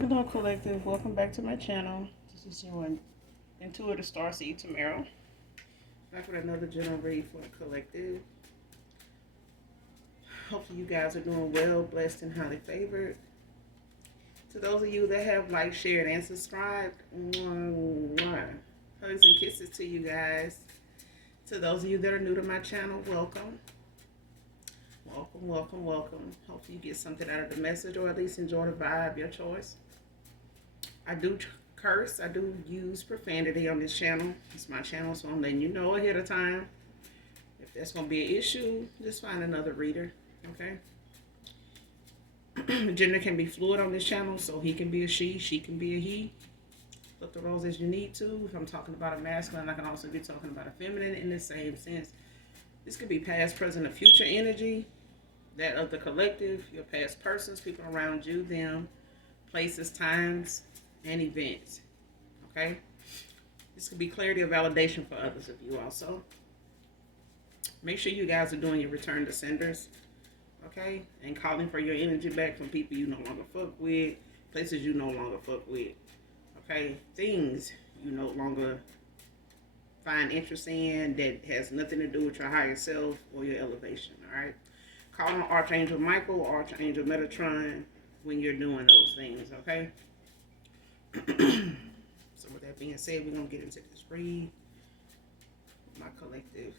Hello, collective. Welcome back to my channel. This is your intuitive starseed Tamara. Back with another general read for the collective. Hopefully, you guys are doing well, blessed, and highly favored. To those of you that have liked, shared, and subscribed, hugs and kisses to you guys. To those of you that are new to my channel, welcome. Welcome, welcome, welcome. Hopefully, you get something out of the message or at least enjoy the vibe, your choice. I do curse. I do use profanity on this channel. It's my channel, so I'm letting you know ahead of time. If that's going to be an issue, just find another reader, okay? Gender can be fluid on this channel, so he can be a she can be a he. Flip the roles as you need to. If I'm talking about a masculine, I can also be talking about a feminine in the same sense. This could be past, present, or future energy. That of the collective, your past persons, people around you, them, places, times, and events. Okay? This could be clarity or validation for others of you also. Make sure you guys are doing your return to senders. Okay? And calling for your energy back from people you no longer fuck with, places you no longer fuck with. Okay? Things you no longer find interest in that has nothing to do with your higher self or your elevation. Alright? Call on Archangel Michael, Archangel Metatron when you're doing those things. Okay? So with that being said, we're going to get into this read. My collective.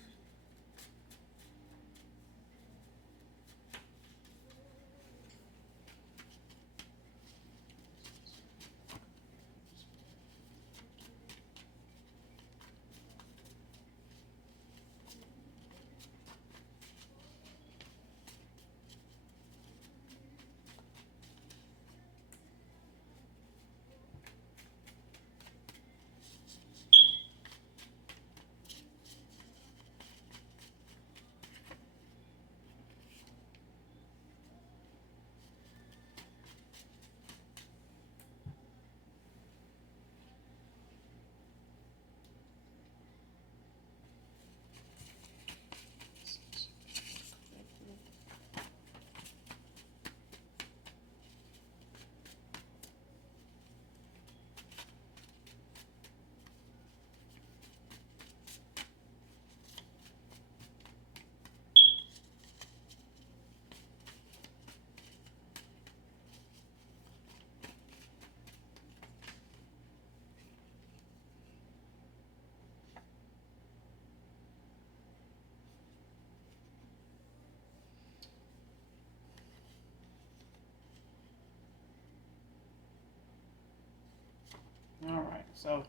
All right, so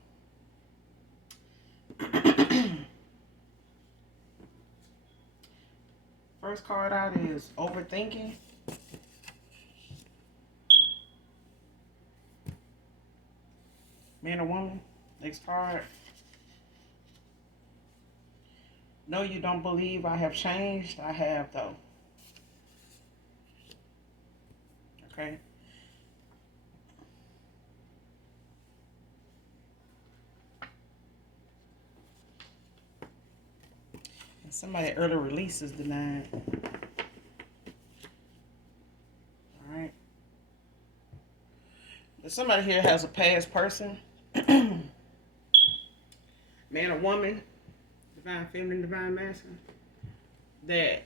first card out is overthinking. Man or woman. Next card. No, you don't believe I have changed. I have, though. Okay. And somebody early release is denied. All right. But somebody here has a past person. Man or woman. Divine feminine, divine masculine. That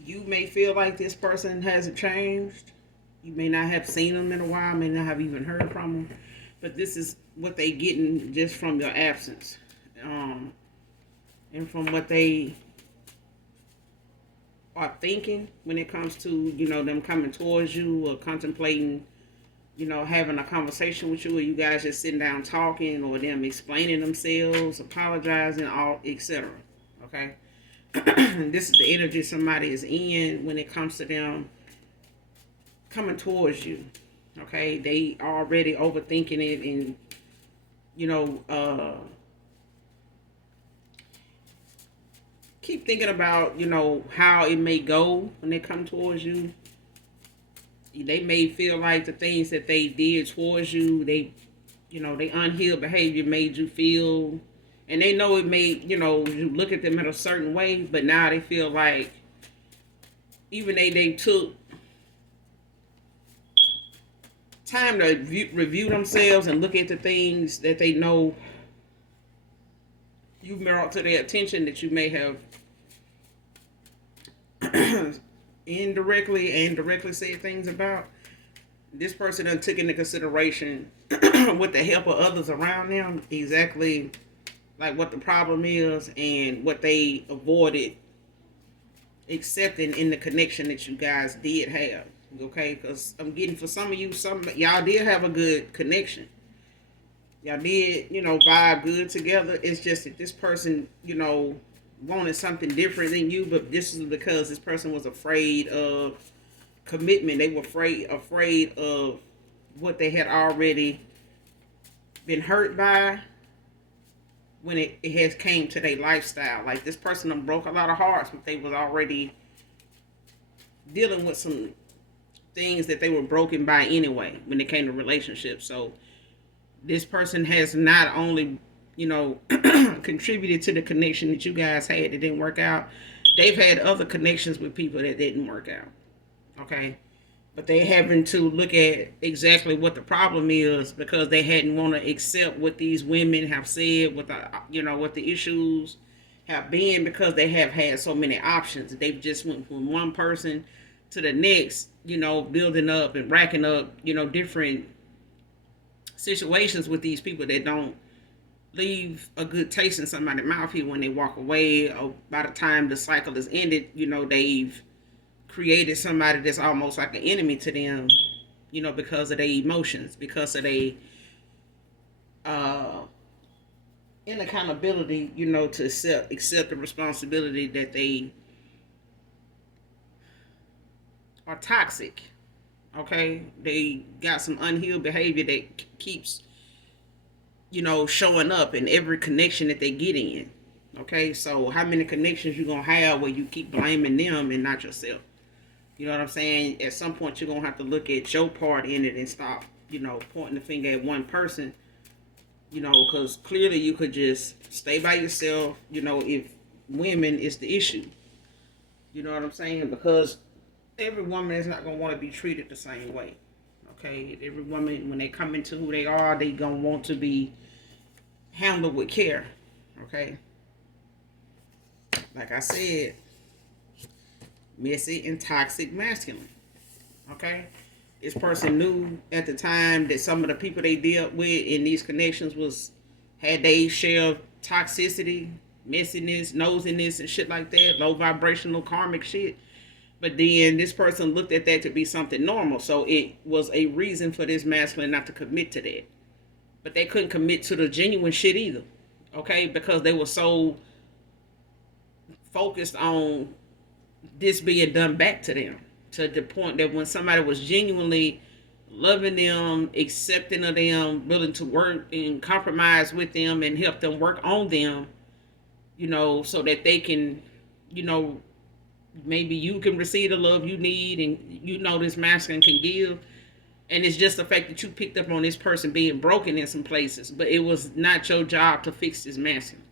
you may feel like this person hasn't changed. You may not have seen them in a while, may not have even heard from them, but this is what they getting just from your absence, and from what they are thinking when it comes to them coming towards you or contemplating, having a conversation with you, or you guys just sitting down talking, or them explaining themselves, apologizing, all etc. Okay. This is the energy somebody is in when it comes to them coming towards you. Okay, they already overthinking it, and keep thinking about how it may go when they come towards you. They may feel like the things that they did towards you, they unhealed behavior made you feel, and they know it made you look at them in a certain way, but now they feel like even they took time to review themselves and look at the things that they know you've brought to their attention that you may have indirectly and directly said things about. This person done took into consideration with the help of others around them exactly like what the problem is and what they avoided accepting in the connection that you guys did have. Okay, because I'm getting for some of you, some y'all did have a good connection. Y'all did, vibe good together. It's just that this person, wanted something different than you, but this is because this person was afraid of commitment. They were afraid of what they had already been hurt by when it has came to their lifestyle. Like this person done broke a lot of hearts, but they was already dealing with some things that they were broken by anyway when it came to relationships. So this person has not only, contributed to the connection that you guys had that didn't work out, they've had other connections with people that didn't work out. Okay. But they having to look at exactly what the problem is because they hadn't want to accept what these women have said, what what the issues have been, because they have had so many options. They've just went from one person to the next, building up and racking up, different situations with these people that don't leave a good taste in somebody's mouth here when they walk away, or by the time the cycle is ended, they've created somebody that's almost like an enemy to them, because of their emotions, because of their inaccountability, to accept the responsibility that they are toxic. Okay, they got some unhealed behavior that keeps, showing up in every connection that they get in. Okay, so how many connections you gonna have where you keep blaming them and not yourself? You know what I'm saying? At some point, you're going to have to look at your part in it and stop, pointing the finger at one person, because clearly you could just stay by yourself, if women is the issue. You know what I'm saying? Because every woman is not going to want to be treated the same way. Okay? Every woman, when they come into who they are, they going to want to be handled with care. Okay? Like I said, messy and toxic masculine. Okay? This person knew at the time that some of the people they dealt with in these connections had their share of toxicity, messiness, nosiness, and shit like that, low vibrational karmic shit. But then this person looked at that to be something normal. So it was a reason for this masculine not to commit to that. But they couldn't commit to the genuine shit either. Okay? Because they were so focused on this being done back to them, to the point that when somebody was genuinely loving them, accepting of them, willing to work and compromise with them and help them work on them, so that they can, maybe you can receive the love you need and this masculine can give. And it's just the fact that you picked up on this person being broken in some places, but it was not your job to fix this masculine.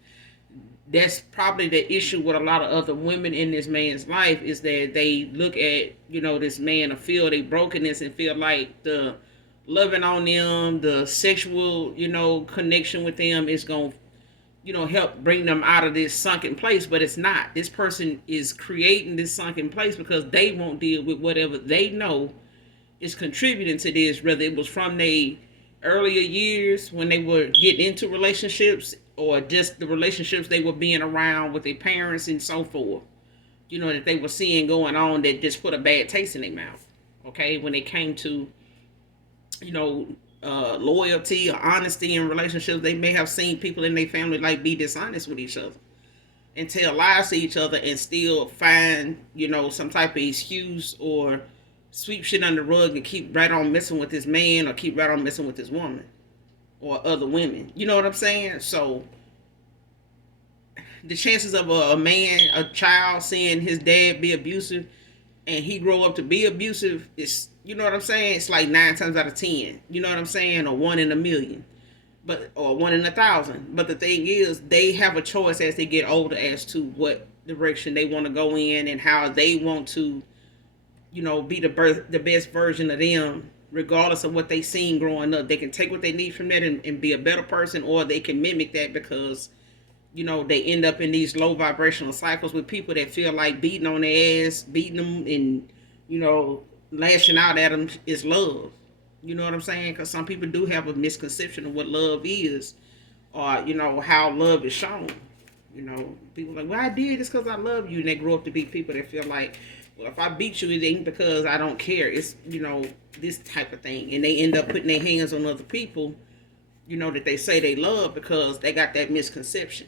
That's probably the issue with a lot of other women in this man's life, is that they look at, this man and feel their brokenness and feel like the loving on them, the sexual, connection with them is going to, help bring them out of this sunken place. But it's not. This person is creating this sunken place because they won't deal with whatever they know is contributing to this, whether it was from their earlier years when they were getting into relationships, or just the relationships they were being around with their parents and so forth, that they were seeing going on that just put a bad taste in their mouth. Okay, when it came to, loyalty or honesty in relationships, they may have seen people in their family like be dishonest with each other and tell lies to each other and still find, some type of excuse or sweep shit under the rug and keep right on messing with this man or keep right on messing with this woman or other women. You know what I'm saying? So the chances of a child seeing his dad be abusive and he grow up to be abusive is, you know what I'm saying? It's like 9 times out of 10. You know what I'm saying? Or 1 in a million. Or 1 in 1,000. But the thing is, they have a choice as they get older as to what direction they want to go in and how they want to, be the best version of them regardless of what they seen growing up. They can take what they need from that and be a better person, or they can mimic that because they end up in these low vibrational cycles with people that feel like beating on their ass, beating them, and you know, lashing out at them is love. You know what I'm saying? Because some people do have a misconception of what love is, or how love is shown. People are like, well, I did this because I love you, and they grow up to be people that feel like, well, if I beat you, it ain't because I don't care. It's this type of thing, and they end up putting their hands on other people, that they say they love because they got that misconception.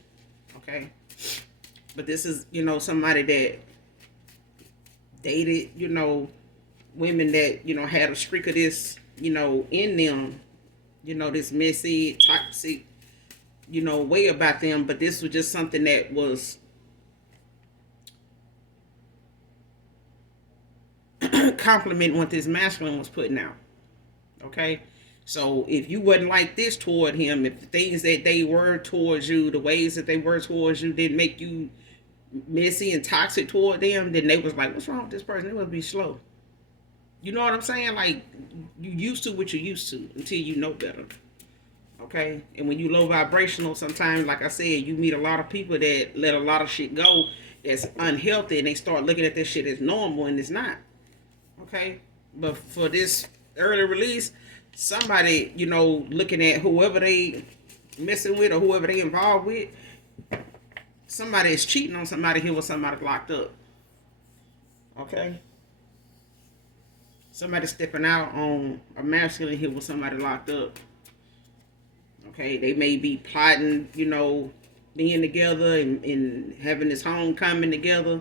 Okay, but this is somebody that dated women that had a streak of this in them, this messy, toxic way about them. But this was just something that was complimenting what this masculine was putting out. Okay, so if you wasn't like this toward him, if the things that they were towards you, the ways that they were towards you didn't make you messy and toxic toward them, then they was like, what's wrong with this person? They must be slow. You know what I'm saying? Like, you used to what you used to until you know better. Okay? And when you low vibrational, sometimes, like I said, you meet a lot of people that let a lot of shit go that's unhealthy, and they start looking at this shit as normal, and it's not. Okay? But for this early release, somebody, looking at whoever they messing with or whoever they involved with, somebody is cheating on somebody here with somebody locked up. Okay? Somebody stepping out on a masculine here with somebody locked up. Okay? They may be plotting, being together and having this homecoming together.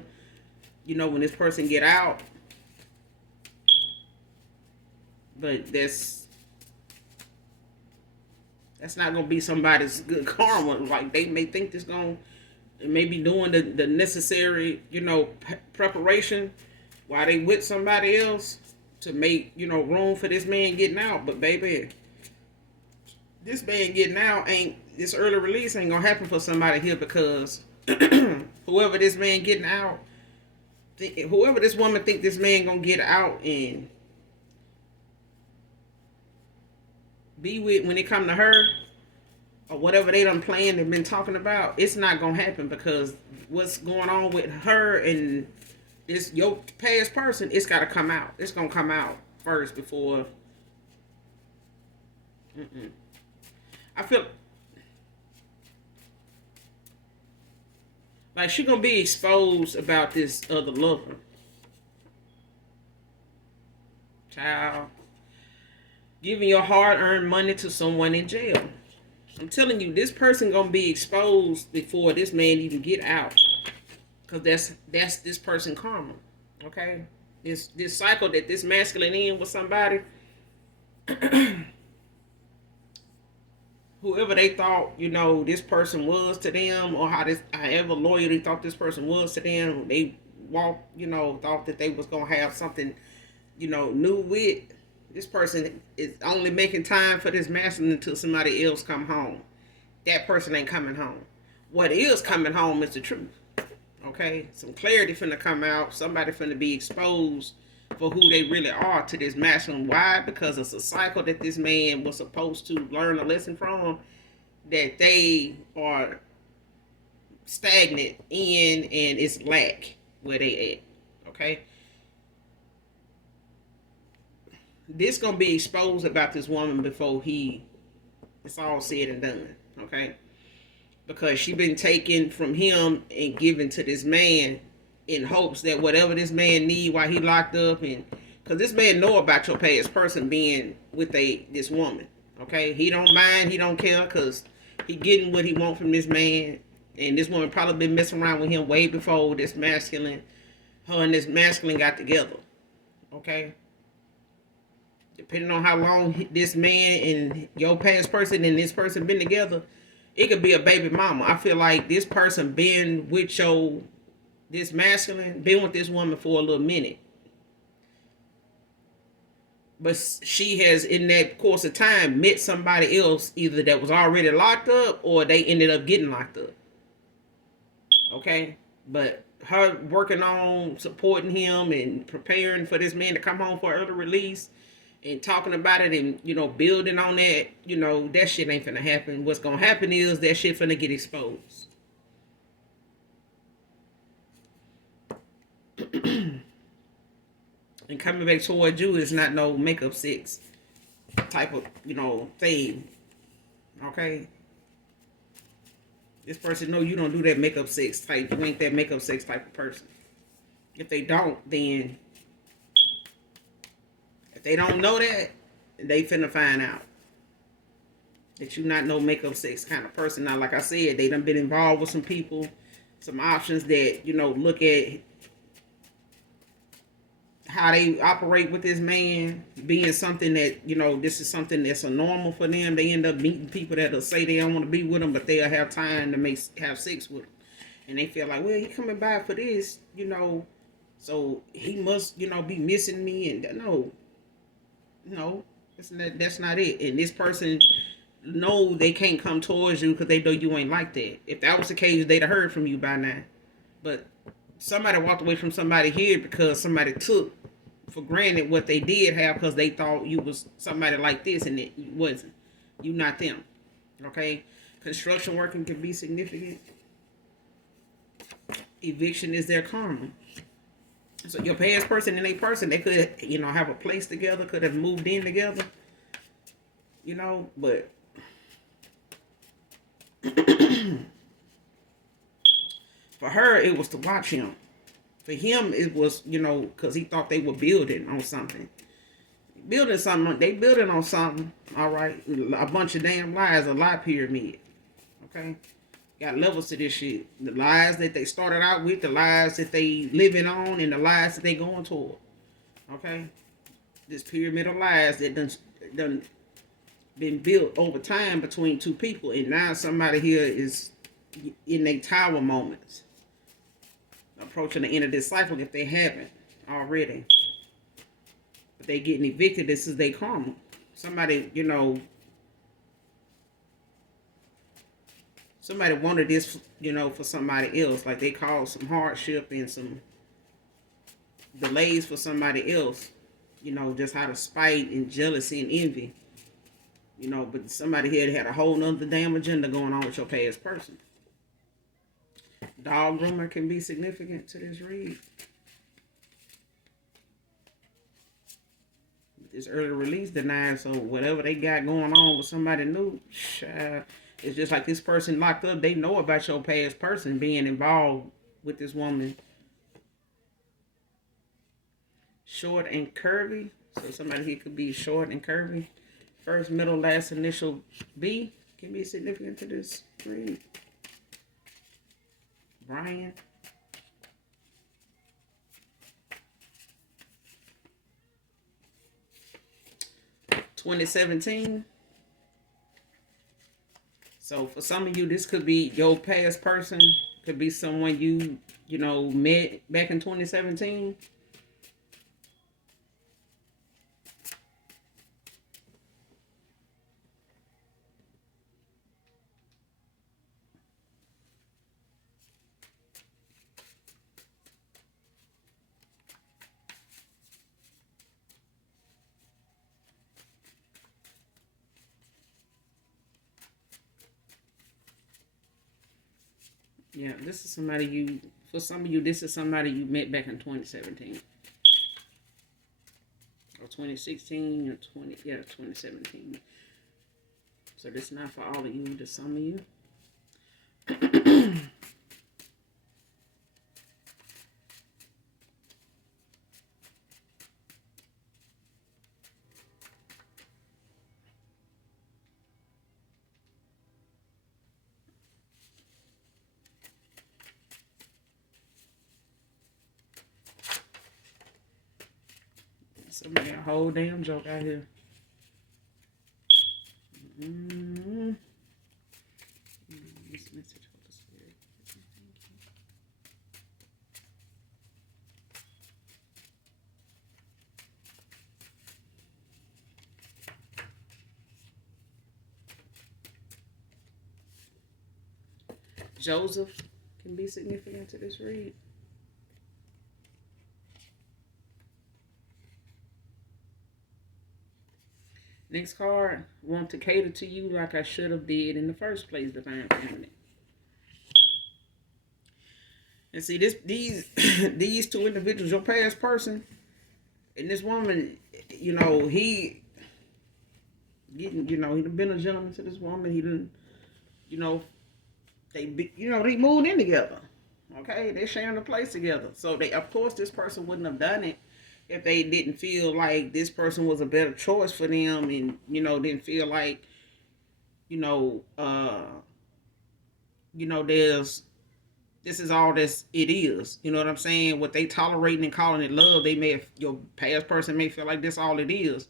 When this person get out. But that's not gonna be somebody's good karma. Like, they may think this gonna, they may be doing the necessary, preparation while they with somebody else to make, room for this man getting out. But baby, this man getting out this early release ain't gonna happen for somebody here, because whoever this man getting out, whoever this woman think this man gonna get out and be with when it come to her, or whatever they done planned and been talking about, it's not gonna happen, because what's going on with her and this your past person, it's gotta come out. It's gonna come out first before. I feel like she gonna be exposed about this other lover. Child. Giving your hard-earned money to someone in jail. I'm telling you, this person gonna be exposed before this man even get out, because that's this person karma. Okay, this cycle that this masculine in with somebody, whoever they thought this person was to them, or however loyal they thought this person was to them, they thought that they was gonna have something new with. This person is only making time for this masculine until somebody else come home. That person ain't coming home. What is coming home is the truth. Okay? Some clarity finna come out. Somebody finna be exposed for who they really are to this masculine. Why? Because it's a cycle that this man was supposed to learn a lesson from, that they are stagnant in, and it's lack where they at. Okay? This gonna be exposed about this woman before it's all said and done. Okay, because she been taken from him and given to this man in hopes that whatever this man need while he locked up, and because this man know about your past person being with this woman. Okay, he don't mind, he don't care, because he getting what he want from this man, and this woman probably been messing around with him way before this masculine, her and this masculine got together. Okay. Depending on how long this man and your past person and this person been together, it could be a baby mama. I feel like this person been with this masculine, been with this woman for a little minute. But she has, in that course of time, met somebody else, either that was already locked up or they ended up getting locked up. Okay? But her working on supporting him and preparing for this man to come home for early release, and talking about it and, building on that, that shit ain't finna happen. What's gonna happen is that shit finna get exposed. And coming back toward you is not no makeup sex type of, thing. Okay? This person know you don't do that makeup sex type. You ain't that makeup sex type of person. If they don't, then if they don't know that, they finna find out that you not no makeup sex kind of person. Now, like I said, they done been involved with some people, some options that, look at how they operate with this man being something that, this is something that's a normal for them. They end up meeting people that'll say they don't want to be with them, but they'll have time to have sex with them. And they feel like, well, he coming by for this, so he must, be missing me. And no, that's not it. And this person know they can't come towards you because they know you ain't like that. If that was the case, they'd have heard from you by now. But somebody walked away from somebody here because somebody took for granted what they did have because they thought you was somebody like this, and it wasn't. You not them. Okay? Construction working can be significant. Eviction is their karma. So your past person and a person, they could, have a place together, could have moved in together, but for her, it was to watch him. For him, it was, because he thought they were building on something. Building something, they building on something, all right? A bunch of damn lies, a lie pyramid, okay? Got levels to this shit. The lies that they started out with, the lies that they living on, and the lies that they going toward, okay? This pyramid of lies that done been built over time between two people, and now somebody here is in their tower moments, approaching the end of this cycle if they haven't already. But they getting evicted. This is their karma. Somebody, somebody wanted this, for somebody else. Like they caused some hardship and some delays for somebody else. Just out of spite and jealousy and envy. But somebody here had a whole nother damn agenda going on with your past person. Dog groomer can be significant to this read. This early release denied, so whatever they got going on with somebody new, it's just like this person locked up. They know about your past person being involved with this woman. Short and curvy. So somebody here could be short and curvy. First, middle, last, initial B can be significant to this read. Brian. (2017). So for some of you, this could be your past person. Could be someone you met back in 2017. Yeah, this is somebody for some of you, this is somebody you met back in 2017. Or 2016 or 2017. So this is not for all of you, just some of you. Somebody a whole damn joke out here. This message for the spirit. Joseph can be significant to this read. Next card, want to cater to you like I should have did in the first place, Divine Feminine. And see these these two individuals, your past person and this woman, you know, he done been a gentleman to this woman. He done, you know, they moved in together. Okay, they sharing a place together. So they, of course, this person wouldn't have done it if they didn't feel like this person was a better choice for them, and didn't feel like, you know, uh, there's this is all this it is. You know what I'm saying? What they tolerating and calling it love, your past person may feel like this all it is.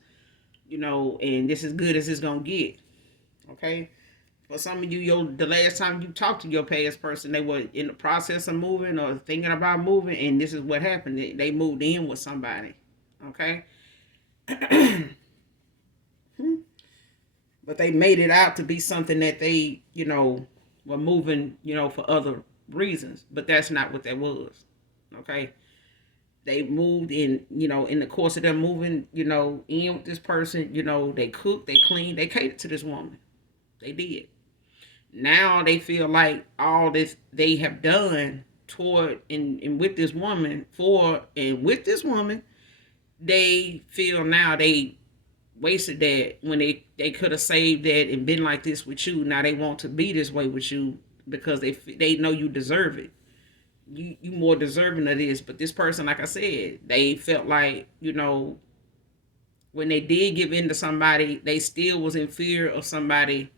And this is good as it's gonna get. Okay. For some of you, the last time you talked to your past person, they were in the process of moving or thinking about moving, and this is what happened. They moved in with somebody. Okay. But they made it out to be something that they, were moving, for other reasons. But that's not what that was. Okay. They moved in the course of them moving, in with this person, they cooked, they cleaned, they catered to this woman. They did. Now they feel like all this they have done toward and with this woman with this woman, they feel now they wasted that when they could have saved that and been like this with you. Now they want to be this way with you because they know you deserve it. You more deserving of this. But this person, like I said, they felt like, when they did give in to somebody, they still was in fear of somebody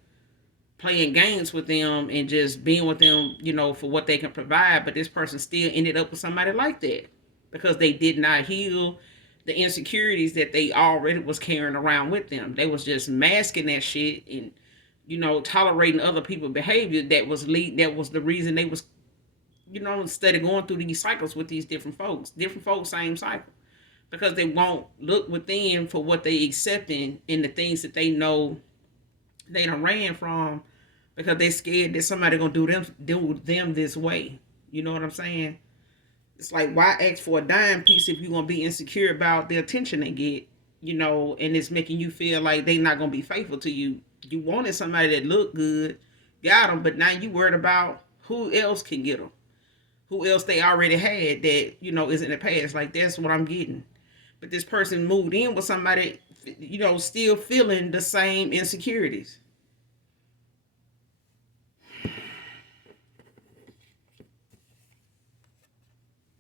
playing games with them and just being with them, for what they can provide. But this person still ended up with somebody like that because they did not heal the insecurities that they already was carrying around with them. They was just masking that shit and, tolerating other people's behavior. That was the reason they was, instead of going through these cycles with these different folks, same cycle, because they won't look within for what they accepting in the things that they know they done ran from, because they scared that somebody gonna do them this way. You know what I'm saying? It's like, why ask for a dime piece if you're gonna be insecure about the attention they get, and it's making you feel like they not gonna be faithful to you. You wanted somebody that looked good, got them, but now you worried about who else can get them, who else they already had that is in the past. Like, that's what I'm getting. But this person moved in with somebody, still feeling the same insecurities.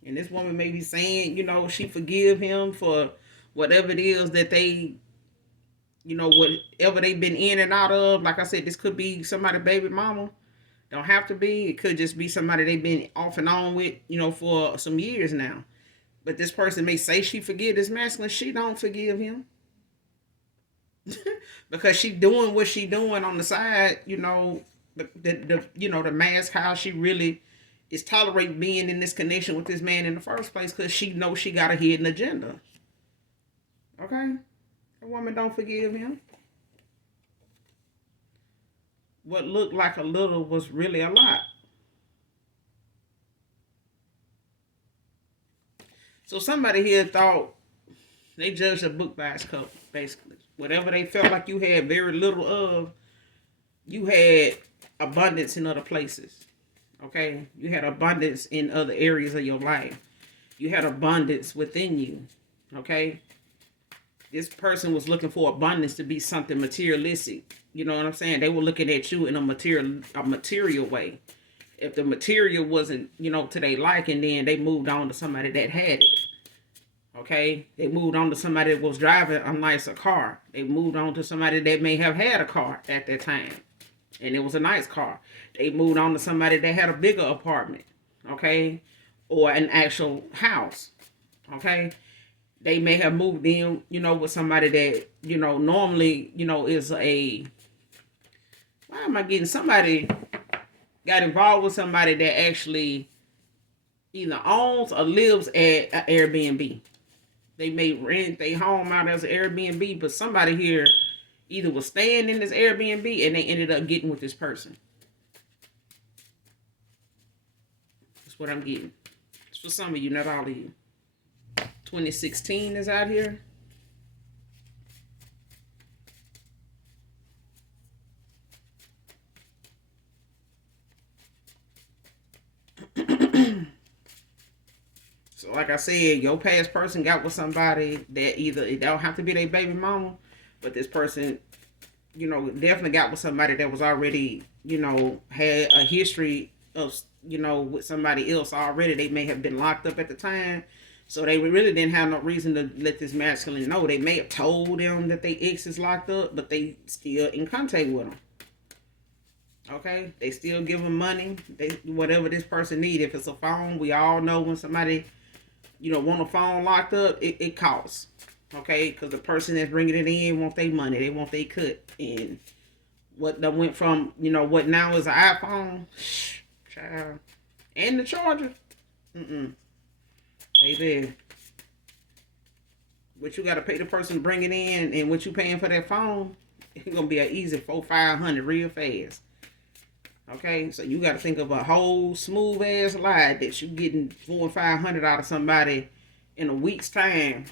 And this woman may be saying, she forgive him for whatever it is that they, whatever they've been in and out of. Like I said, this could be somebody baby mama. Don't have to be. It could just be somebody they've been off and on with, for some years now. But this person may say she forgive this masculine. She don't forgive him. Because she doing what she doing on the side, the mask how she really is tolerating being in this connection with this man in the first place, because she knows she got a hidden agenda. Okay? A woman don't forgive him. What looked like a little was really a lot. So somebody here thought they judged a book by its cover, basically. Whatever they felt like you had very little of, you had abundance in other places. Okay? You had abundance in other areas of your life. You had abundance within you. Okay? This person was looking for abundance to be something materialistic. You know what I'm saying? They were looking at you in a material way. If the material wasn't, to their liking, then they moved on to somebody that had it. Okay? They moved on to somebody that was driving a nicer car. They moved on to somebody that may have had a car at that time, and it was a nice car. They moved on to somebody that had a bigger apartment. Okay? Or an actual house. Okay? They may have moved in, with somebody that, normally, is a, why am I getting, somebody got involved with somebody that actually either owns or lives at an Airbnb. They may rent their home out as an Airbnb, but somebody here either was staying in this Airbnb and they ended up getting with this person. That's what I'm getting. It's for some of you, not all of you. 2016 is out here. So like I said, your past person got with somebody that either it don't have to be their baby mama, but this person, definitely got with somebody that was already, had a history of, with somebody else already. They may have been locked up at the time. So they really didn't have no reason to let this masculine know. They may have told them that they ex is locked up, but they still in contact with them. Okay, they still give them money. They whatever this person need. If it's a phone, we all know when somebody, want a phone locked up, it costs. Okay, because the person that's bringing it in want their money. They want their cut. And what that went from, what now is an iPhone, child, and the charger. Baby, what you got to pay the person to bring it in, and what you paying for that phone, it's gonna be an easy 400-500 real fast. Okay, so you got to think of a whole smooth ass lie that you getting 400-500 out of somebody in a week's time,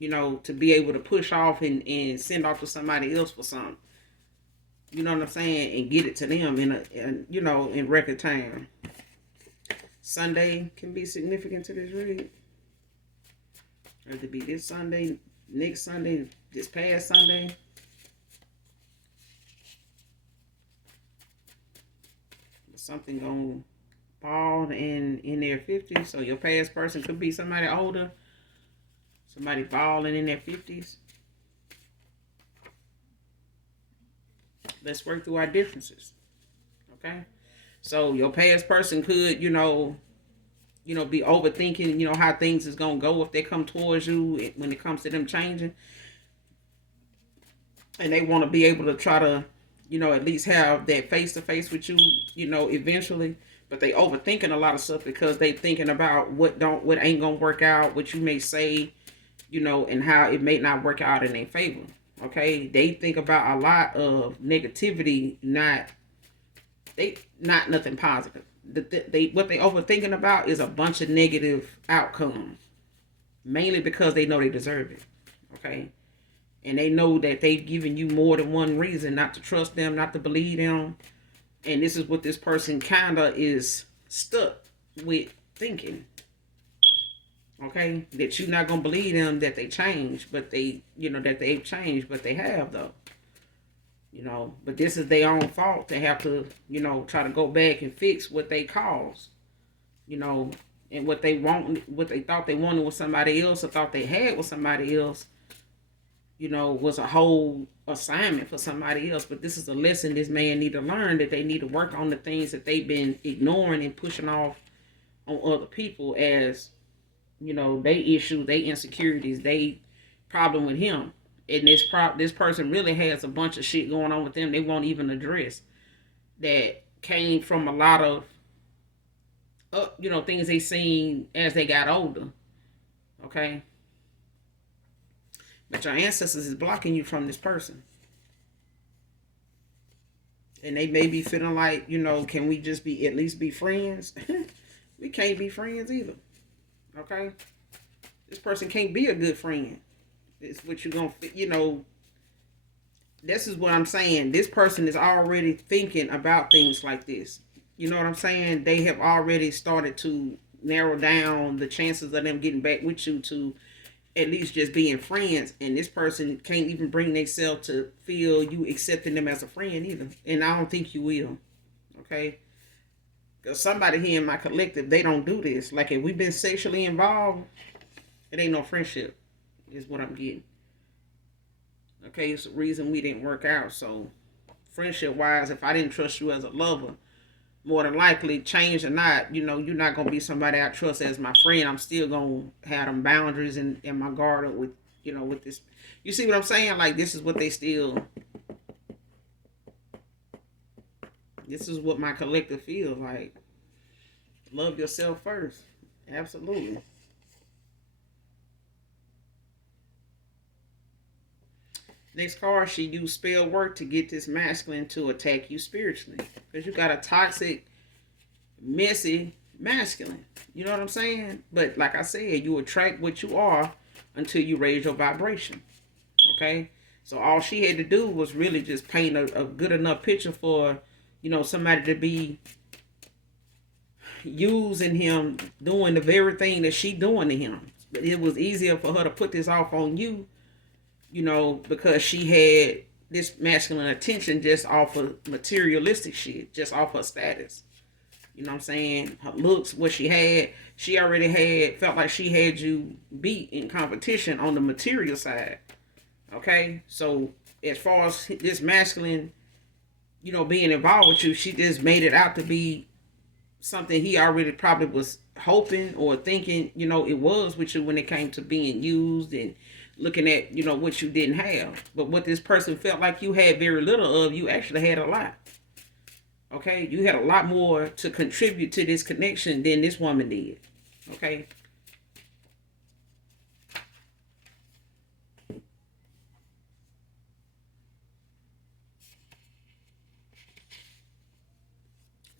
to be able to push off and send off to somebody else for something. You know what I'm saying? And get it to them in record time. Sunday can be significant to this read. Whether it be this Sunday, next Sunday, this past Sunday. Something gonna fall in their 50s. So your past person could be somebody older. Somebody balling in their 50s. Let's work through our differences. Okay? So your past person could, be overthinking, how things is gonna go if they come towards you when it comes to them changing. And they want to be able to try to, at least have that face to face with you, eventually. But they overthinking a lot of stuff because they thinking about what ain't gonna work out, what you may say, and how it may not work out in their favor. Okay, they think about a lot of negativity, not nothing positive. What they overthinking about is a bunch of negative outcomes, mainly because they know they deserve it. Okay, and they know that they've given you more than one reason not to trust them, not to believe them, and this is what this person kinda is stuck with thinking. Okay, that you're not gonna believe them that they changed, but that they've changed, but they have though. But this is their own fault. They have to, try to go back and fix what they caused. And what they thought they wanted with somebody else, or thought they had with somebody else, was a whole assignment for somebody else. But this is a lesson this man need to learn, that they need to work on the things that they've been ignoring and pushing off on other people as, they issues, they insecurities, they problem with him. And this person really has a bunch of shit going on with them they won't even address, that came from a lot of things they seen as they got older. Okay, but your ancestors is blocking you from this person, and they may be feeling like, can we just at least be friends? We can't be friends either. Okay, this person can't be a good friend. It's what you're gonna, this is what I'm saying. This person is already thinking about things like this. You know what I'm saying? They have already started to narrow down the chances of them getting back with you to at least just being friends. And this person can't even bring themselves to feel you accepting them as a friend either. And I don't think you will. Okay? Because somebody here in my collective, they don't do this. Like, if we've been sexually involved, it ain't no friendship, is what I'm getting. Okay, it's the reason we didn't work out. So, friendship wise, if I didn't trust you as a lover, more than likely, change or not, you're not gonna be somebody I trust as my friend. I'm still gonna have them boundaries and my guard up with, with this. You see what I'm saying? Like, this is what they still. This is what my collective feels like. Love yourself first. Absolutely. Next card, she used spell work to get this masculine to attack you spiritually. Because you got a toxic, messy masculine. You know what I'm saying? But like I said, you attract what you are until you raise your vibration. Okay? So all she had to do was really just paint a good enough picture for, somebody to be using him, doing the very thing that she doing to him. But it was easier for her to put this off on you, because she had this masculine attention just off of materialistic shit, just off her status. You know what I'm saying? Her looks, what she already felt like she had you beat in competition on the material side. Okay? So as far as this masculine, being involved with you, she just made it out to be something he already probably was hoping or thinking, it was with you when it came to being used and looking at, what you didn't have. But what this person felt like you had very little of, you actually had a lot. Okay? You had a lot more to contribute to this connection than this woman did. Okay?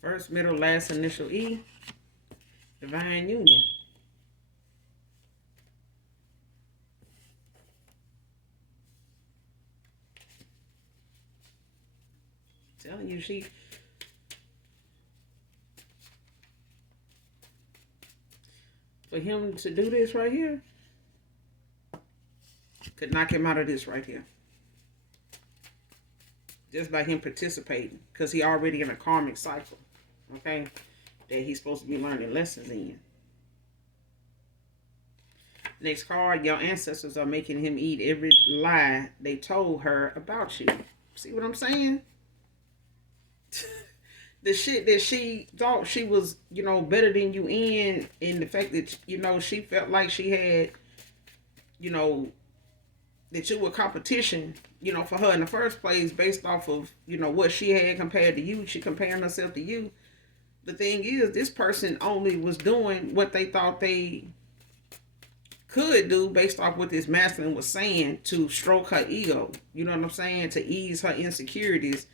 First, middle, last, initial E. Divine union. Telling you, for him to do this right here, could knock him out of this right here. Just by him participating. Because he already in a karmic cycle. Okay? That he's supposed to be learning lessons in. Next card, your ancestors are making him eat every lie they told her about you. See what I'm saying? The shit that she thought she was, better than you in the fact that, she felt like she had, that you were competition, for her in the first place based off of, what she had compared to you. She comparing herself to you. The thing is, this person only was doing what they thought they could do based off what this masculine was saying to stroke her ego. You know what I'm saying? To ease her insecurities.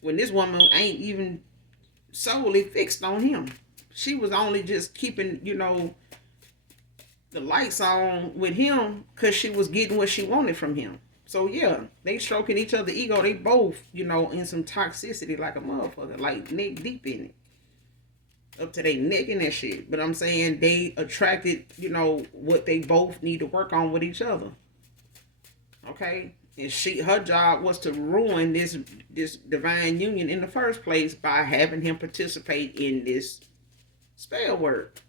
When this woman ain't even solely fixed on him. She was only just keeping, the lights on with him because she was getting what she wanted from him. So yeah, they stroking each other ego. They both, in some toxicity like a motherfucker, like neck deep in it. Up to their neck in that shit. But I'm saying they attracted, what they both need to work on with each other. Okay? And her job was to ruin this divine union in the first place by having him participate in this spell work.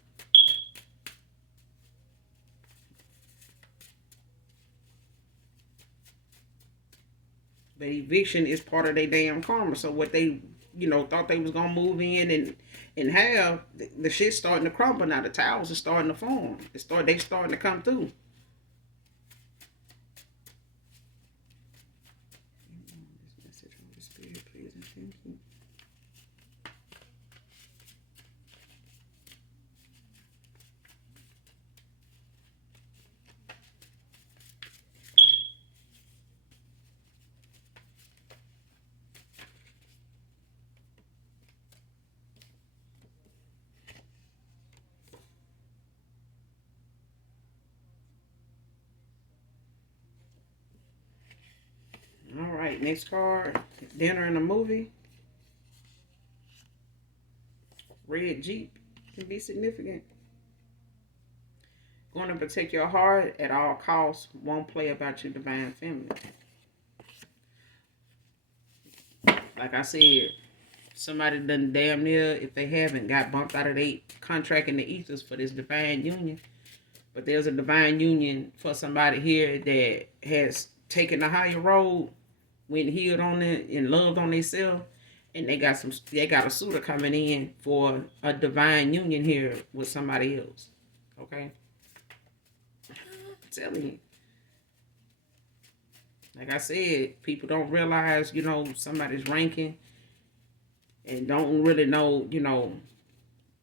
But eviction is part of their damn karma. So what they, thought they was gonna move in and have the shit starting to crumble now. The towels are starting to form. They starting to come through. All right, next card. Dinner and a movie. Red Jeep can be significant. Going to protect your heart at all costs. Won't play about your divine feminine. Like I said, somebody done damn near, if they haven't, got bumped out of their contract in the ethers for this divine union. But there's a divine union for somebody here that has taken the higher road, went healed on it and loved on themselves, and they got a suitor coming in for a divine union here with somebody else. Okay? I'm telling you. Like I said, people don't realize, somebody's ranking and don't really know,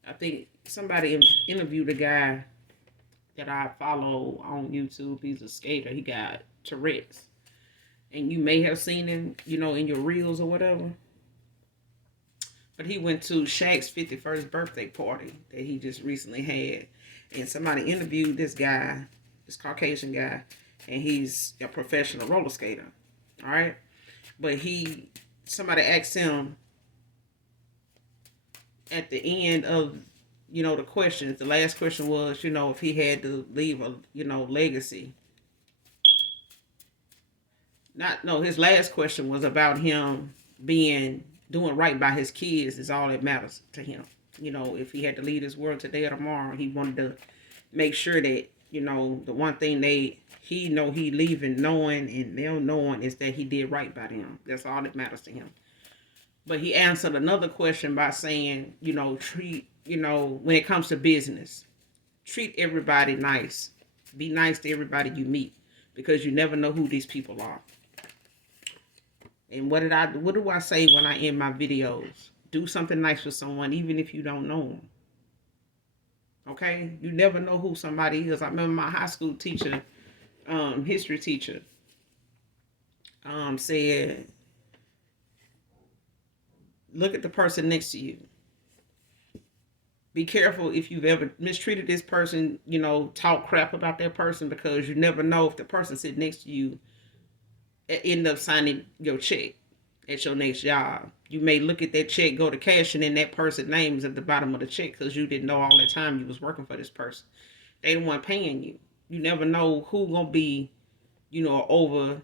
I think somebody interviewed a guy that I follow on YouTube. He's a skater. He got Tourette's. And you may have seen him, in your reels or whatever. But he went to Shaq's 51st birthday party that he just recently had. And somebody interviewed this guy, this Caucasian guy, and he's a professional roller skater. All right? But somebody asked him at the end of the questions. The last question was, if he had to leave a, legacy. Not no, his last question was about him being doing right by his kids is all that matters to him. If he had to leave this world today or tomorrow, he wanted to make sure that, the one thing he leaving knowing and them knowing is that he did right by them. That's all that matters to him. But he answered another question by saying, treat, when it comes to business, treat everybody nice. Be nice to everybody you meet because you never know who these people are. And what do I say when I end my videos? Do something nice for someone even if you don't know them. Okay? You never know who somebody is. I remember my high school teacher, history teacher, said, look at the person next to you. Be careful if you've ever mistreated this person, talk crap about that person because you never know if the person sitting next to you end up signing your check at your next job. You may look at that check, go to cash, and then that person's name is at the bottom of the check because you didn't know all that time you was working for this person. They the one paying you. You never know who gonna be, over,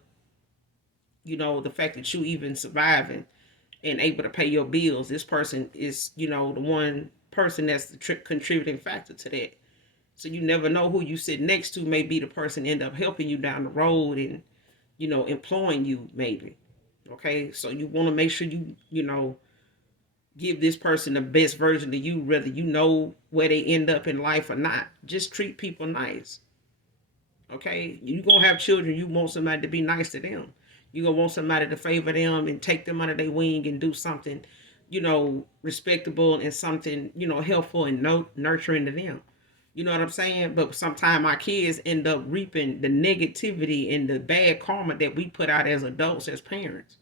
the fact that you even surviving and able to pay your bills. This person is, the one person that's the contributing factor to that. So you never know who you sit next to may be the person end up helping you down the road and, employing you maybe. Okay, so you want to make sure you give this person the best version of you, whether you know where they end up in life or not. Just treat people nice. Okay, you gonna have children. You want somebody to be nice to them. You gonna want somebody to favor them and take them under their wing and do something, respectable and something, helpful and nurturing to them. You know what I'm saying? But sometimes our kids end up reaping the negativity and the bad karma that we put out as adults, as parents,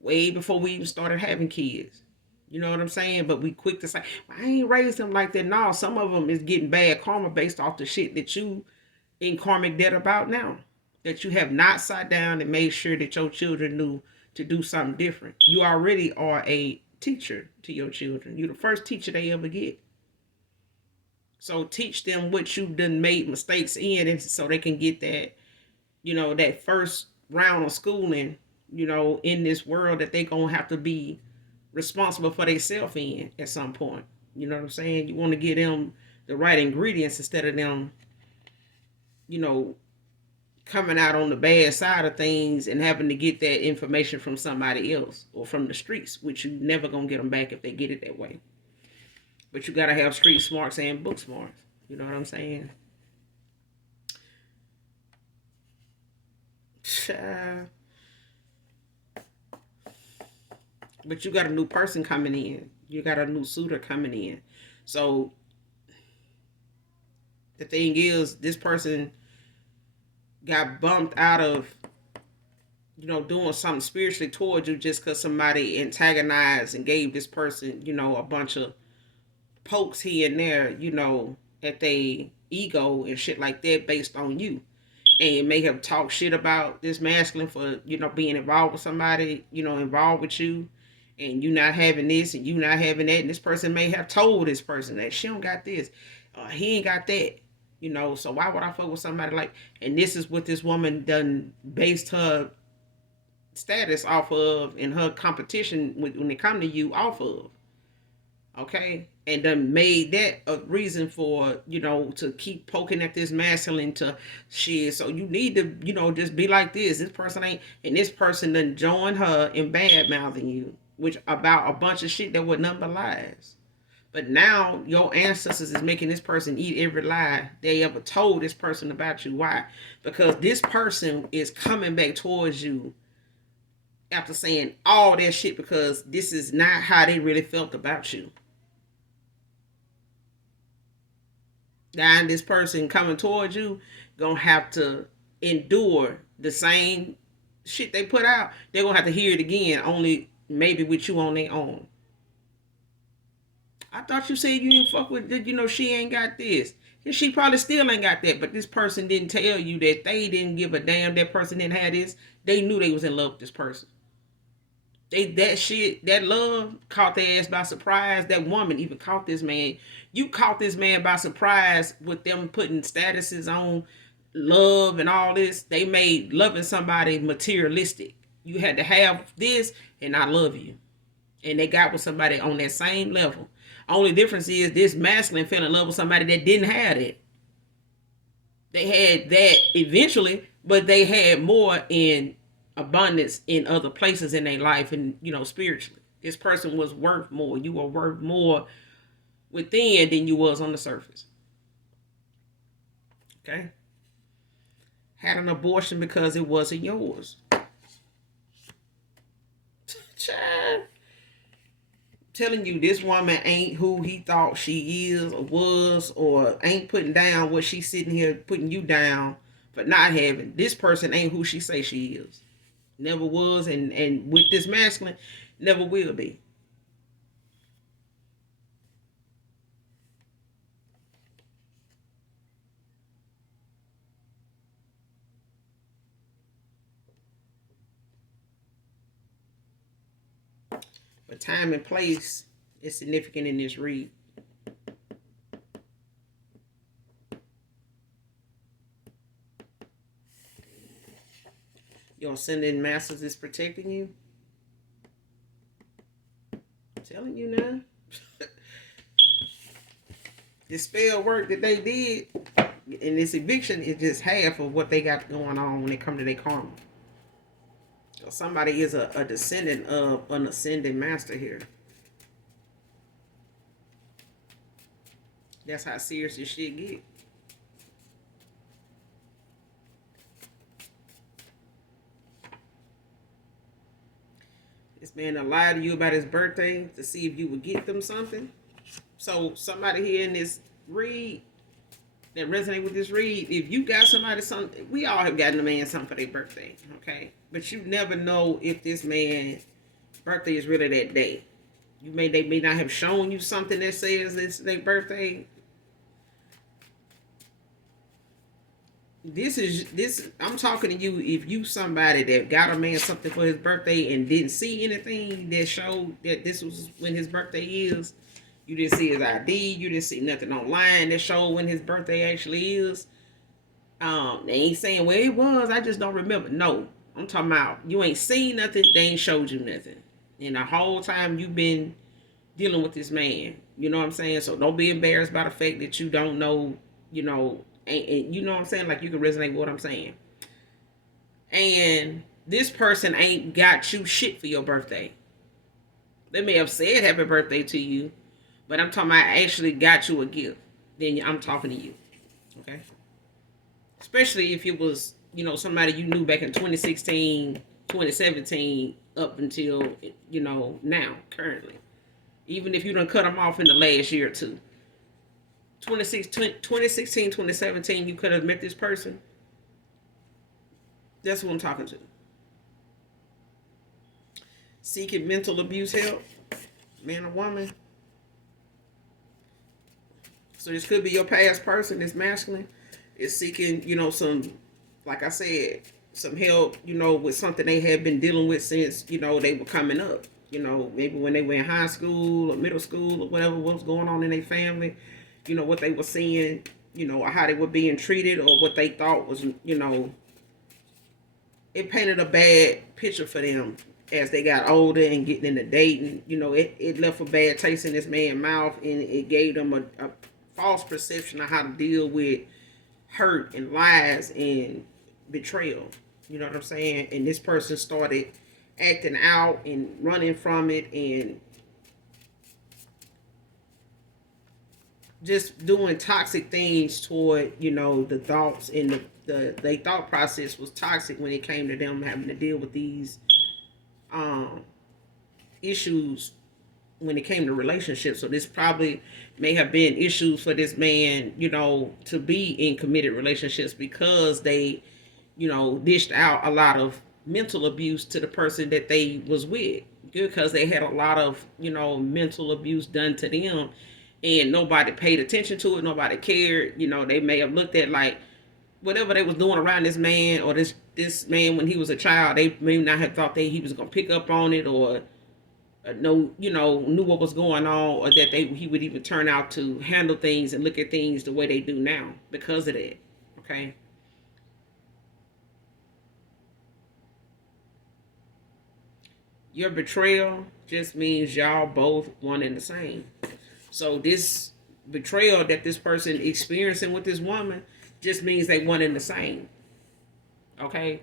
way before we even started having kids. You know what I'm saying? But we quick to say, I ain't raised them like that. No, some of them is getting bad karma based off the shit that you in karmic debt about now. That you have not sat down and made sure that your children knew to do something different. You already are a teacher to your children. You're the first teacher they ever get. So teach them what you've done made mistakes in, and so they can get that, that first round of schooling, in this world that they gonna have to be responsible for themselves in at some point. You know what I'm saying? You want to give them the right ingredients instead of them, you know, coming out on the bad side of things and having to get that information from somebody else or from the streets, which you never gonna get them back if they get it that way. But you gotta have street smarts and book smarts. You know what I'm saying? But you got a new person coming in. You got a new suitor coming in. So the thing is, this person got bumped out of, doing something spiritually towards you just because somebody antagonized and gave this person, a bunch of pokes here and there, at they ego and shit like that based on you. And may have talked shit about this masculine for, being involved with somebody, involved with you. And you not having this and you not having that. And this person may have told this person that she don't got this. He ain't got that. So why would I fuck with somebody like, and this is what this woman done based her status off of and her competition when it come to you off of. Okay, and then made that a reason for to keep poking at this masculine to shit. So you need to just be like this. This person ain't, and this person done join her in bad mouthing you, which about a bunch of shit that were nothing but lies. But now your ancestors is making this person eat every lie they ever told this person about you. Why? Because this person is coming back towards you after saying all that shit because this is not how they really felt about you. Now this person coming towards you gonna have to endure the same shit they put out. They're gonna have to hear it again, only maybe with you on their own. I thought you said you didn't fuck with, she ain't got this. And she probably still ain't got that, but this person didn't tell you that they didn't give a damn that person didn't have this. They knew they was in love with this person. That love caught their ass by surprise. That woman even caught this man. You caught this man by surprise with them putting statuses on love and all this. They made loving somebody materialistic. You had to have this and I love you. And they got with somebody on that same level. Only difference is this masculine fell in love with somebody that didn't have it. They had that eventually, but they had more in abundance in other places in their life and, spiritually. This person was worth more. You were worth more within than you was on the surface. Okay? Had an abortion because it wasn't yours. Child. Telling you this woman ain't who he thought she is or was, or ain't putting down what she's sitting here putting you down for not having. This person ain't who she say she is. Never was, and with this masculine, never will be. But time and place is significant in this read. Your ascending masters is protecting you. I'm telling you now. The spell work that they did in this eviction is just half of what they got going on when it comes to their karma. So somebody is a descendant of an ascending master here. That's how serious this shit get. This man lied to you about his birthday to see if you would get them something. So somebody here in this read that resonate with this read, if you got somebody something, we all have gotten a man something for their birthday, okay? But you never know if this man's birthday is really that day. They may not have shown you something that says it's their birthday. This I'm talking to you if you somebody that got a man something for his birthday and didn't see anything that showed that this was when his birthday is. You didn't see his ID, you didn't see nothing online that showed when his birthday actually is. They ain't saying well it was, I just don't remember. No. I'm talking about you ain't seen nothing, they ain't showed you nothing. And the whole time you've been dealing with this man. You know what I'm saying? So don't be embarrassed by the fact that you don't know, and you know what I'm saying? Like you can resonate with what I'm saying. And this person ain't got you shit for your birthday. They may have said happy birthday to you, but I'm talking about actually got you a gift. Then I'm talking to you. Okay? Especially if it was, somebody you knew back in 2016, 2017, up until, now, currently. Even if you done cut them off in the last year or two. 2016, 2017, you could have met this person. That's who I'm talking to. Seeking mental abuse help, man or woman. So this could be your past person that's masculine. Is seeking, some, like I said, some help, with something they had been dealing with since, they were coming up. Maybe when they were in high school or middle school or whatever was going on in their family, what they were seeing, or how they were being treated or what they thought was, it painted a bad picture for them as they got older and getting into dating. It left a bad taste in this man's mouth and it gave them a false perception of how to deal with hurt and lies and betrayal. You know what I'm saying? And this person started acting out and running from it and just doing toxic things toward, the thoughts and the thought process was toxic when it came to them having to deal with these issues when it came to relationships. So this probably may have been issues for this man, to be in committed relationships because they, dished out a lot of mental abuse to the person that they was with. Because they had a lot of, mental abuse done to them and nobody paid attention to it. Nobody cared. They may have looked at like whatever they was doing around this man or this this man when he was a child, they may not have thought that he was gonna pick up on it, or know, knew what was going on, or that he would even turn out to handle things and look at things the way they do now because of that. Okay. Your betrayal just means y'all both one and the same. So this betrayal that this person experiencing with this woman just means they one and the same. Okay.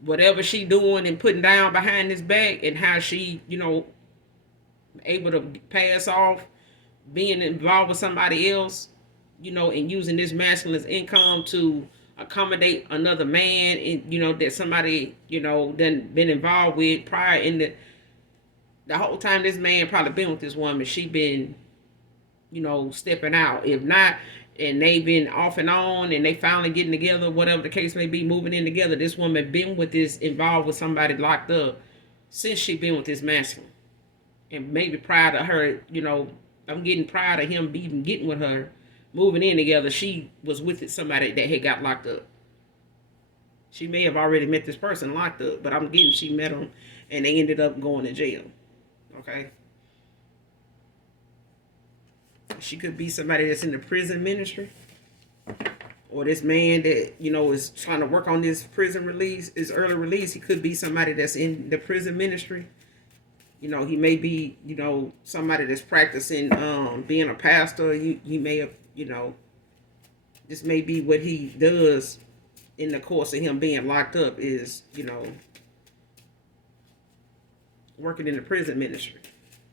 Whatever she doing and putting down behind his back, and how she, able to pass off being involved with somebody else, and using this masculine income to accommodate another man, and that somebody done been involved with prior, in the whole time this man probably been with this woman, she been stepping out. If not, and they been off and on, and they finally getting together, whatever the case may be, moving in together, this woman been with this, involved with somebody locked up since she been with this masculine. And maybe prior to her, I'm getting prior to him even getting with her, moving in together, she was with somebody that had got locked up. She may have already met this person locked up, but I'm getting she met him and they ended up going to jail. Okay. She could be somebody that's in the prison ministry, or this man that is trying to work on this prison release, his early release. He could be somebody that's in the prison ministry. He may be somebody that's practicing being a pastor. He may have this may be what he does in the course of him being locked up, is working in the prison ministry.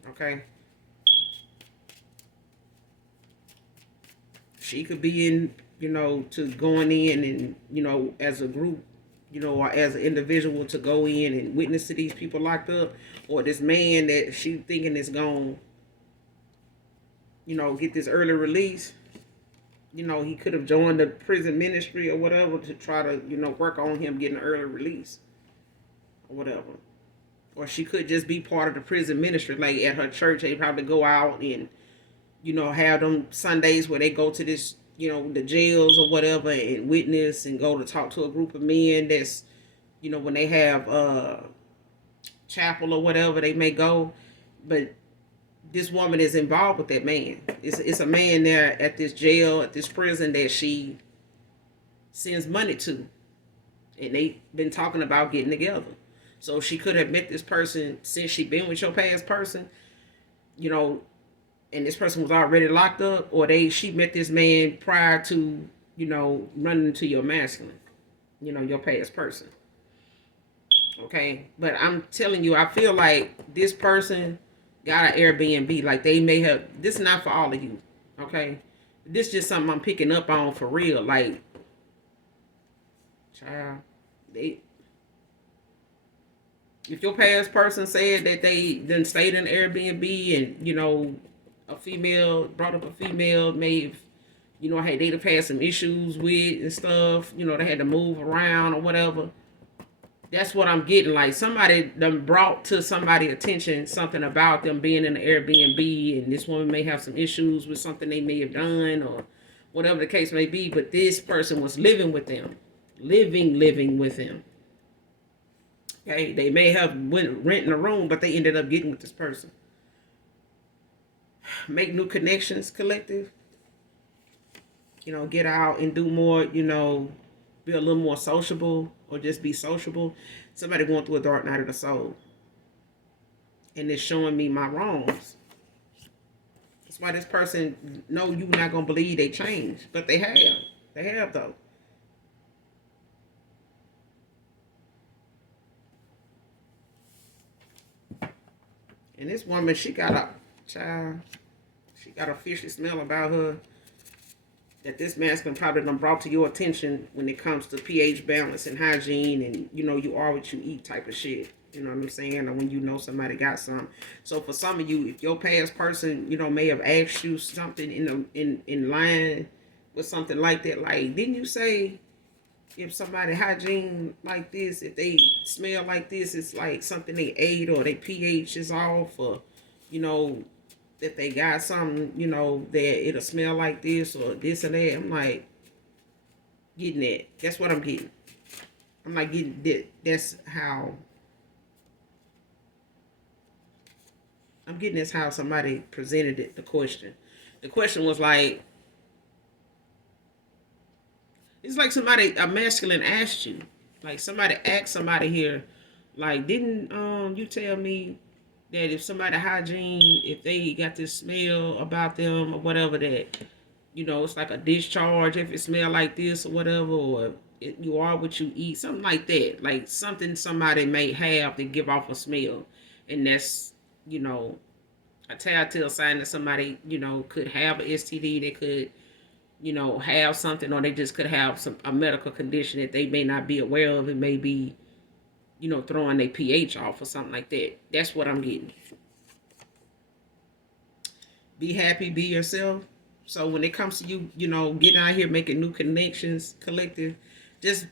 Okay. She could be in, to going in and, as a group, or as an individual, to go in and witness to these people locked up, or this man that she thinking is going to, get this early release. He could have joined the prison ministry or whatever to try to, work on him getting an early release or whatever. Or she could just be part of the prison ministry. Like at her church, they probably go out and have them Sundays where they go to this, the jails or whatever, and witness and go to talk to a group of men that's, when they have chapel or whatever, they may go. But this woman is involved with that man. It's a man there at this jail, at this prison, that she sends money to. And they've been talking about getting together. So she could have met this person since she been with your past person, and this person was already locked up, or she met this man prior to, running into your masculine, your past person. Okay. But I'm telling you, I feel like this person got an Airbnb. Like they may have, this is not for all of you. Okay. This is just something I'm picking up on for real. Like, child, if your past person said that they done stayed in Airbnb, and, a female, brought up a female, may have, hey, they'd have had some issues with and stuff, they had to move around or whatever. That's what I'm getting. Like somebody done brought to somebody's attention something about them being in the Airbnb, and this woman may have some issues with something they may have done, or whatever the case may be. But this person was living with them, living with them. Okay, they may have went renting a room, but they ended up getting with this person. Make new connections, collective. Get out and do more, be a little more sociable, or just be sociable. Somebody going through a dark night of the soul, and it's showing me my wrongs. That's why this person know you not gonna believe they changed, but they have though. And this woman, she got a fishy smell about her, that this masculine probably done brought to your attention when it comes to pH balance and hygiene, and you are what you eat type of shit. You know what I'm saying? Or when somebody got some. So for some of you, if your past person, may have asked you something in line with something like that, like, didn't you say if somebody hygiene like this, if they smell like this, it's like something they ate, or their pH is off, or that they got something, that it'll smell like this or this and that. I'm like, getting that. That's what I'm getting. I'm like getting that. That's how I'm getting. This how somebody presented it. The question. The question was like, it's like somebody, a masculine asked you, like somebody asked somebody here, like, didn't you tell me that if somebody hygiene, if they got this smell about them or whatever, that it's like a discharge if it smell like this or whatever, or you are what you eat, something like that, like something somebody may have to give off a smell, and that's you know a telltale sign that somebody could have a STD. They could have something, or they just could have a medical condition that they may not be aware of. It may be, throwing their pH off or something like that. That's what I'm getting. Be happy, be yourself. So when it comes to you, getting out here making new connections, collective, just,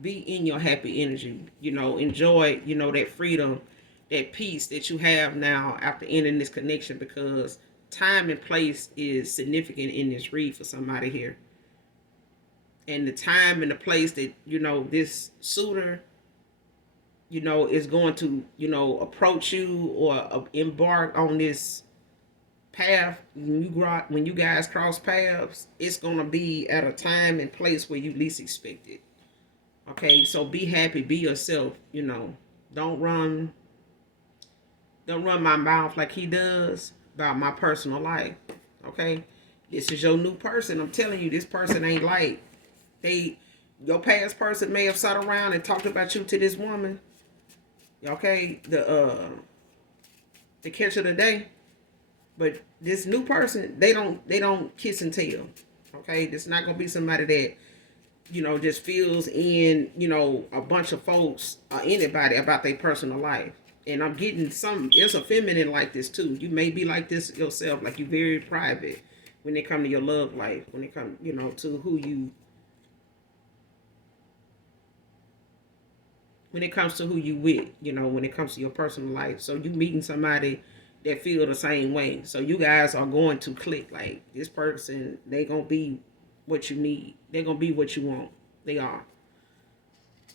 be in your happy energy. Enjoy, that freedom, that peace that you have now after ending this connection, because time and place is significant in this read for somebody here. And the time and the place that this suitor is going to approach you or embark on this path. When you guys cross paths, it's going to be at a time and place where you least expect it. Okay, so be happy, be yourself. Don't run my mouth like he does about my personal life. Okay, this is your new person. I'm telling you, this person ain't like your past person may have sat around and talked about you to this woman. Okay, the catch of the day. But this new person, they don't kiss and tell. Okay, this not gonna be somebody that just fills in a bunch of folks or anybody about their personal life. And I'm getting it's a feminine like this too. You may be like this yourself, like you very private when it come to your love life, when it come to who you when it comes to who you with, when it comes to your personal life. So you meeting somebody that feel the same way. So you guys are going to click. Like this person, they gonna be what you need. They're gonna be what you want. They are.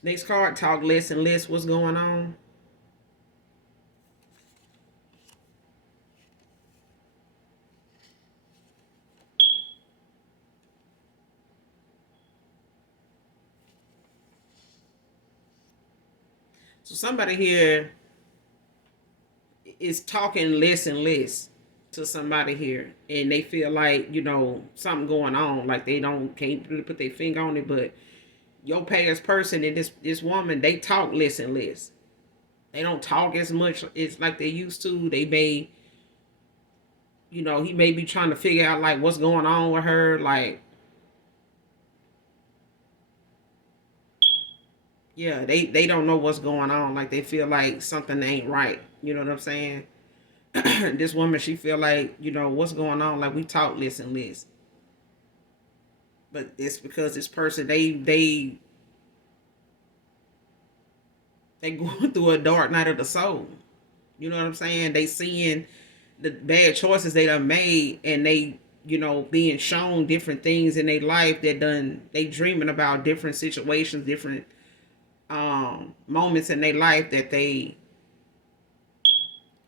Next card, talk less and less. What's going on? So somebody here is talking less and less to somebody here, and they feel like something going on, like they can't really put their finger on it. But your past person and this woman, they talk less and less. They don't talk as much as like they used to. They may he may be trying to figure out like what's going on with her, like yeah, they don't know what's going on, like they feel like something ain't right. You know what I'm saying? This woman, she feel like what's going on, like we talk less and less. But it's because this person, they going through a dark night of the soul. You know what I'm saying? They seeing the bad choices they done made, and they being shown different things in their life that they dreaming about different situations, different moments in their life that they,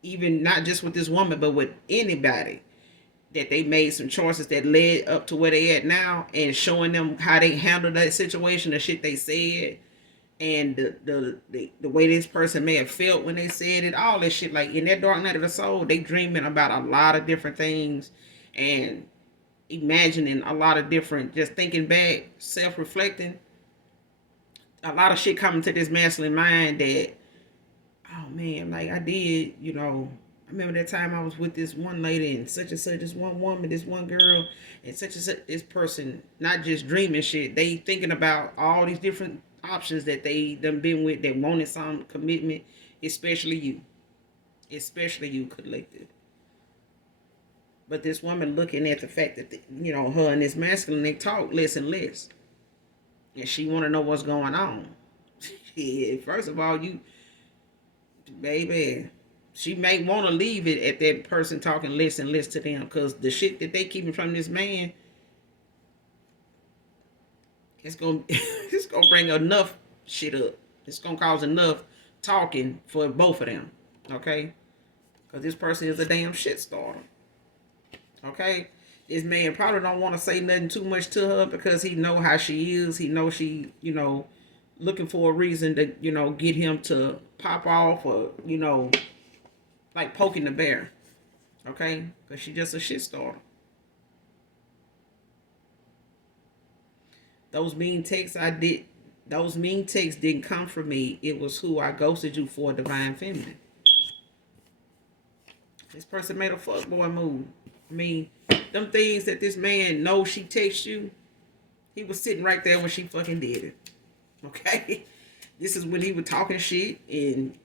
even not just with this woman but with anybody, that they made some choices that led up to where they at now, and showing them how they handled that situation, the shit they said, and the way this person may have felt when they said it, all this shit. Like in that dark night of the soul, they dreaming about a lot of different things, and imagining a lot of different, just thinking back, self-reflecting, a lot of shit coming to this masculine mind that, oh man, like I did, I remember that time I was with this one lady and such, this one woman, this one girl, and such, this person, not just dreaming shit. They thinking about all these different options that they done been with, that wanted some commitment, especially you, collective. But this woman looking at the fact that, her and this masculine, they talk less and less. And she want to know what's going on. Yeah, first of all, baby, she may want to leave it at that person talking less and less to them, because the shit that they keeping from this man It's gonna it's gonna bring enough shit up. It's gonna cause enough talking for both of them. Okay? Because this person is a damn shit starter. Okay? This man probably don't want to say nothing too much to her because he know how she is. He know she, looking for a reason to, get him to pop off or, like poking the bear. Okay? Because she just a shit starter. Those mean texts didn't come from me. It was who I ghosted you for, divine feminine. This person made a fuckboy move. I mean, them things that this man knows she texts you, he was sitting right there when she fucking did it. Okay? This is when he was talking shit and